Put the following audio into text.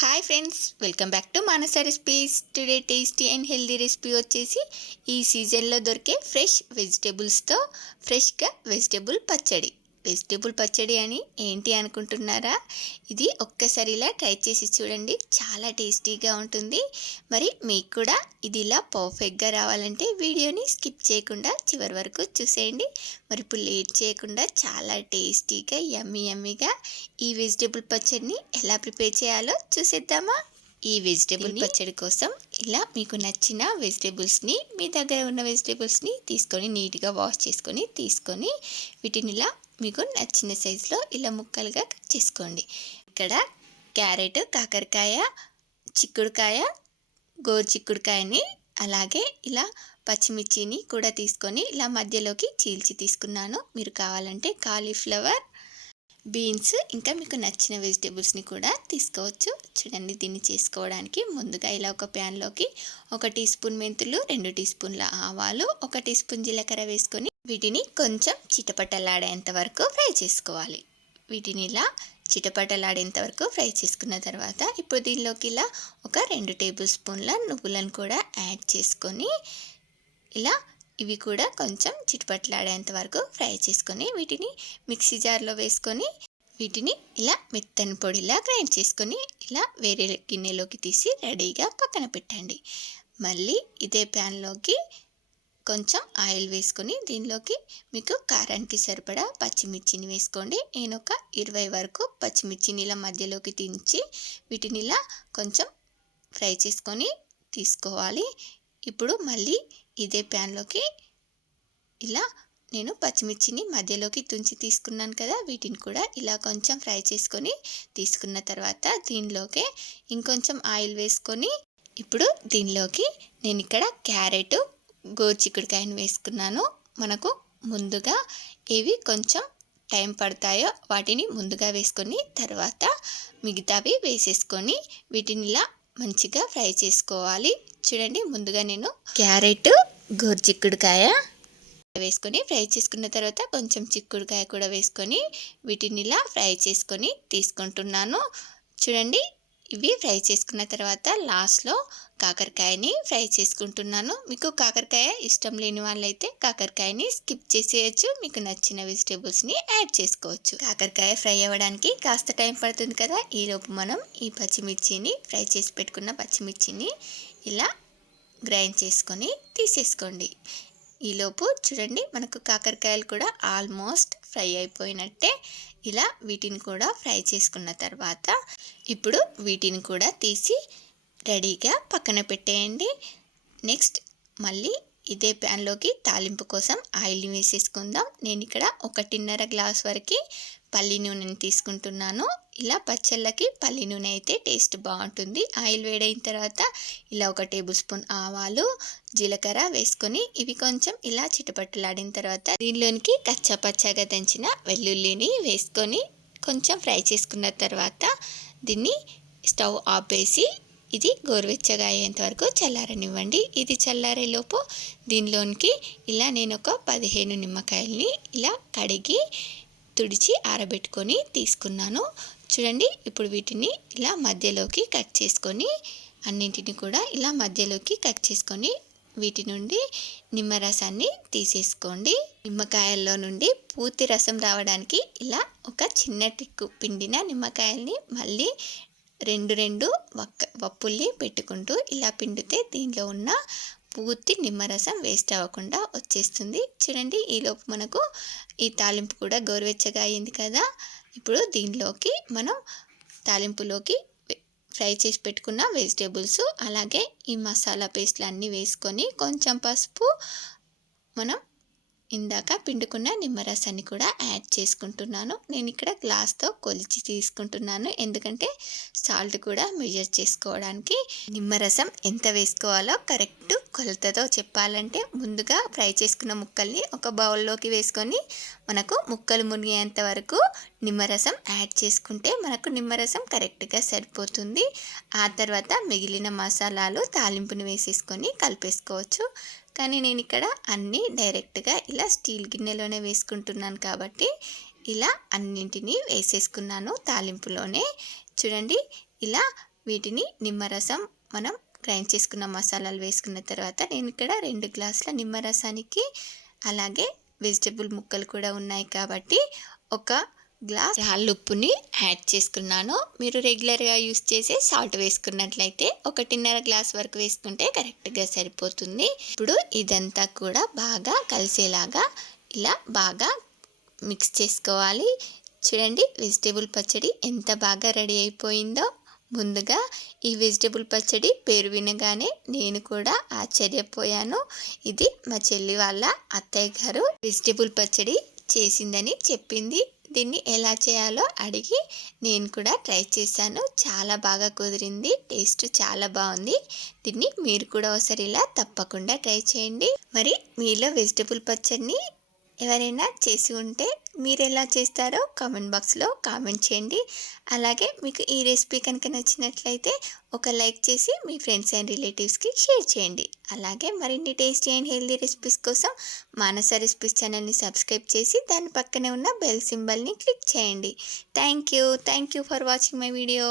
Hi friends, welcome back to Manasa recipes. Today tasty and healthy recipe వచ్చేసి ఈ సీజన్లో దొరికే ఫ్రెష్ వెజిటేబుల్స్తో ఫ్రెష్గా వెజిటేబుల్ పచ్చడి అని ఏంటి అనుకుంటున్నారా? ఇది ఒక్కసారి ఇలా ట్రై చేసి చూడండి, చాలా టేస్టీగా ఉంటుంది. మరి మీకు కూడా ఇది ఇలా పర్ఫెక్ట్గా రావాలంటే వీడియోని స్కిప్ చేయకుండా చివరి వరకు చూసేయండి. మరి ఇప్పుడు లేట్ చేయకుండా చాలా టేస్టీగా యమ్మీగా ఈ వెజిటేబుల్ పచ్చడిని ఎలా ప్రిపేర్ చేయాలో చూసేద్దామా? ఈ వెజిటేబుల్ పచ్చడి కోసం ఇలా మీకు నచ్చిన వెజిటేబుల్స్ని, మీ దగ్గర ఉన్న వెజిటేబుల్స్ని తీసుకొని నీట్గా వాష్ తీసుకొని వీటిని ఇలా మీకు నచ్చిన సైజులో ఇలా ముక్కలుగా కట్ చేసుకోండి. ఇక్కడ క్యారెట్, కాకరకాయ, చిక్కుడుకాయ, గోరుచిక్కుడుకాయని అలాగే ఇలా పచ్చిమిర్చిని కూడా తీసుకొని ఇలా మధ్యలోకి చీల్చి తీసుకున్నాను. మీరు కావాలంటే కాలీఫ్లవర్, బీన్స్ ఇంకా మీకు నచ్చిన వెజిటేబుల్స్ని కూడా తీసుకోవచ్చు. చూడండి, దీన్ని చేసుకోవడానికి ముందుగా ఇలా ఒక ప్యాన్లోకి 1 టీ స్పూన్ మెంతులు, 2 టీ స్పూన్ల ఆవాలు, 1 టీ స్పూన్ జీలకర్ర వేసుకొని వీటిని కొంచెం చిటపటలాడేంత వరకు ఫ్రై చేసుకోవాలి. వీటిని ఇలా చిటపటలాడేంత వరకు ఫ్రై చేసుకున్న తర్వాత ఇప్పుడు దీనిలోకి ఇలా ఒక 2 టేబుల్ స్పూన్ల నువ్వులను కూడా యాడ్ చేసుకొని ఇలా ఇవి కూడా కొంచెం చిటపటలాడేంత వరకు ఫ్రై చేసుకొని వీటిని మిక్సీ జార్లో వేసుకొని వీటిని ఇలా మెత్తని పొడిలా గ్రైండ్ చేసుకొని ఇలా వేరే గిన్నెలోకి తీసి రెడీగా పక్కన పెట్టండి. మళ్ళీ ఇదే ప్యాన్లోకి కొంచెం ఆయిల్ వేసుకొని దీనిలోకి మీకు కారానికి సరిపడా పచ్చిమిర్చిని వేసుకోండి. నేను ఒక 20 వరకు పచ్చిమిర్చిని ఇలా మధ్యలోకి దించి వీటిని ఇలా కొంచెం ఫ్రై చేసుకొని తీసుకోవాలి. ఇప్పుడు మళ్ళీ ఇదే ప్యాన్లోకి ఇలా నేను పచ్చిమిర్చిని మధ్యలోకి తుంచి తీసుకున్నాను కదా, వీటిని కూడా ఇలా కొంచెం ఫ్రై చేసుకొని తీసుకున్న తర్వాత దీనిలోకి ఇంకొంచెం ఆయిల్ వేసుకొని ఇప్పుడు దీనిలోకి నేను ఇక్కడ క్యారెట్, గోరుచిక్కుడుకాయను వేసుకున్నాను. మనకు ముందుగా ఏవి కొంచెం టైం పడతాయో వాటిని ముందుగా వేసుకొని తర్వాత మిగతావి వేసేసుకొని వీటిని ఇలా మంచిగా ఫ్రై చేసుకోవాలి. చూడండి, ముందుగా నేను క్యారెట్, గోరుచిక్కుడుకాయ వేసుకొని ఫ్రై చేసుకున్న తర్వాత కొంచెం చిక్కుడుకాయ కూడా వేసుకొని వీటిని ఇలా ఫ్రై చేసుకొని తీసుకుంటున్నాను. చూడండి, ఇవి ఫ్రై చేసుకున్న తర్వాత లాస్ట్లో కాకరకాయని ఫ్రై చేసుకుంటున్నాను. మీకు కాకరకాయ ఇష్టం లేని వాళ్ళైతే కాకరకాయని స్కిప్ చేసేయచ్చు, మీకు నచ్చిన వెజిటేబుల్స్ని యాడ్ చేసుకోవచ్చు. కాకరకాయ ఫ్రై అవ్వడానికి కాస్త టైం పడుతుంది కదా, ఈలోపు మనం ఈ పచ్చిమిర్చిని ఫ్రై చేసి పెట్టుకున్న పచ్చిమిర్చిని ఇలా గ్రైండ్ చేసుకొని తీసేసుకోండి. ఈలోపు చూడండి, మనకు కాకరకాయలు కూడా ఆల్మోస్ట్ ఫ్రై అయిపోయినట్టే. ఇలా వీటిని కూడా ఫ్రై చేసుకున్న తర్వాత ఇప్పుడు వీటిని కూడా తీసి రెడీగా పక్కన పెట్టేయండి. నెక్స్ట్ మళ్ళీ ఇదే ప్యాన్లోకి తాలింపు కోసం ఆయిల్ని వేసేసుకుందాం. నేను ఇక్కడ 1.5 గ్లాస్ వరకు పల్లి నూనెని తీసుకుంటున్నాను. ఇలా పచ్చళ్ళకి పల్లి నూనె అయితే టేస్ట్ బాగుంటుంది. ఆయిల్ వేడైన తర్వాత ఇలా 1 టేబుల్ స్పూన్ ఆవాలు, జీలకర్ర వేసుకొని ఇవి కొంచెం ఇలా చిటపటలాడిన తర్వాత దీనిలోనికి కచ్చాపచ్చాగా దంచిన వెల్లుల్లిని వేసుకొని కొంచెం ఫ్రై చేసుకున్న తర్వాత దీన్ని స్టవ్ ఆపేసి ఇది గోరువెచ్చగా అయ్యేంత వరకు చల్లారనివ్వండి. ఇది చల్లారేలోపు దీనిలోనికి ఇలా నేను ఒక 15 నిమ్మకాయల్ని ఇలా కడిగి తుడిచి ఆరబెట్టుకొని తీసుకున్నాను. చూడండి, ఇప్పుడు వీటిని ఇలా మధ్యలోకి కట్ చేసుకొని అన్నింటిని కూడా ఇలా మధ్యలోకి కట్ చేసుకొని వీటి నుండి నిమ్మరసాన్ని తీసేసుకోండి. నిమ్మకాయల్లో నుండి పూర్తి రసం రావడానికి ఇలా ఒక చిన్న టిక్కు పిండిన నిమ్మకాయల్ని మళ్ళీ 2 వప్పుల్ని పెట్టుకుంటూ ఇలా పిండితే దీనిలో ఉన్న పూర్తి నిమ్మరసం వేస్ట్ అవ్వకుండా వచ్చేస్తుంది. చూడండి, ఈలోపు మనకు ఈ తాలింపు కూడా గోరువెచ్చగా అయింది కదా. ఇప్పుడు దీనిలోకి మనం తాలింపులోకి ఫ్రై చేసి పెట్టుకున్న వెజిటేబుల్స్ అలాగే ఈ మసాలా పేస్ట్లు అన్నీ వేసుకొని కొంచెం పసుపు, మనం ఇందాక పిండుకున్న నిమ్మరసాన్ని కూడా యాడ్ చేసుకుంటున్నాను. నేను ఇక్కడ గ్లాస్తో కొలిచి తీసుకుంటున్నాను, ఎందుకంటే సాల్ట్ కూడా మెజర్ చేసుకోవడానికి. నిమ్మరసం ఎంత వేసుకోవాలో కరెక్ట్ కొలతతో చెప్పాలంటే ముందుగా ఫ్రై చేసుకున్న ముక్కల్ని ఒక బౌల్లోకి వేసుకొని మనకు ముక్కలు మునిగేంత వరకు నిమ్మరసం యాడ్ చేసుకుంటే మనకు నిమ్మరసం కరెక్ట్గా సరిపోతుంది. ఆ తర్వాత మిగిలిన మసాలాలు తాలింపుని వేసేసుకొని కలిపేసుకోవచ్చు. కానీ నేను ఇక్కడ అన్నీ డైరెక్ట్గా ఇలా స్టీల్ గిన్నెలోనే వేసుకుంటున్నాను కాబట్టి ఇలా అన్నింటినీ వేసేసుకున్నాను తాలింపులోనే. చూడండి, ఇలా వీటిని నిమ్మరసం మనం గ్రైండ్ చేసుకున్న మసాలాలు వేసుకున్న తర్వాత నేను ఇక్కడ 2 గ్లాసుల నిమ్మరసానికి అలాగే వెజిటబుల్ ముక్కలు కూడా ఉన్నాయి కాబట్టి 1 గ్లాస్ రాళ్ళుప్పుని యాడ్ చేసుకున్నాను. మీరు రెగ్యులర్గా యూస్ చేసే సాల్ట్ వేసుకున్నట్లయితే 1.5 గ్లాస్ వరకు వేసుకుంటే కరెక్ట్గా సరిపోతుంది. ఇప్పుడు ఇదంతా కూడా బాగా కలిసేలాగా ఇలా బాగా మిక్స్ చేసుకోవాలి. చూడండి వెజిటేబుల్ పచ్చడి ఎంత బాగా రెడీ అయిపోయిందో. ముందుగా ఈ వెజిటేబుల్ పచ్చడి పేరు వినగానే నేను కూడా ఆశ్చర్యపోయాను. ఇది మా చెల్లి వాళ్ళ అత్తయ్య గారు వెజిటేబుల్ పచ్చడి చేసిందని చెప్పింది. దీన్ని ఎలా చేయాలో అడిగి నేను కూడా ట్రై చేశాను. చాలా బాగా కుదిరింది. టేస్ట్ చాలా బాగుంది. దీన్ని మీరు కూడా ఒకసారి ఇలా తప్పకుండా ట్రై చేయండి. మరి మీలో వెజిటేబుల్ పచ్చడిని ఎవరైనా చేసి ఉంటే మీరు ఎలా చేస్తారో కామెంట్ బాక్స్లో కామెంట్ చేయండి. అలాగే మీకు ఈ రెసిపీ కనుక నచ్చినట్లయితే ఒక లైక్ చేసి మీ ఫ్రెండ్స్ అండ్ రిలేటివ్స్కి షేర్ చేయండి. అలాగే మరిన్ని టేస్టీ అండ్ హెల్దీ రెసిపీస్ కోసం మానస రెసిపీస్ ఛానల్ని సబ్స్క్రైబ్ చేసి దాని పక్కనే ఉన్న బెల్ సింబల్ని క్లిక్ చేయండి. Thank you for watching my video.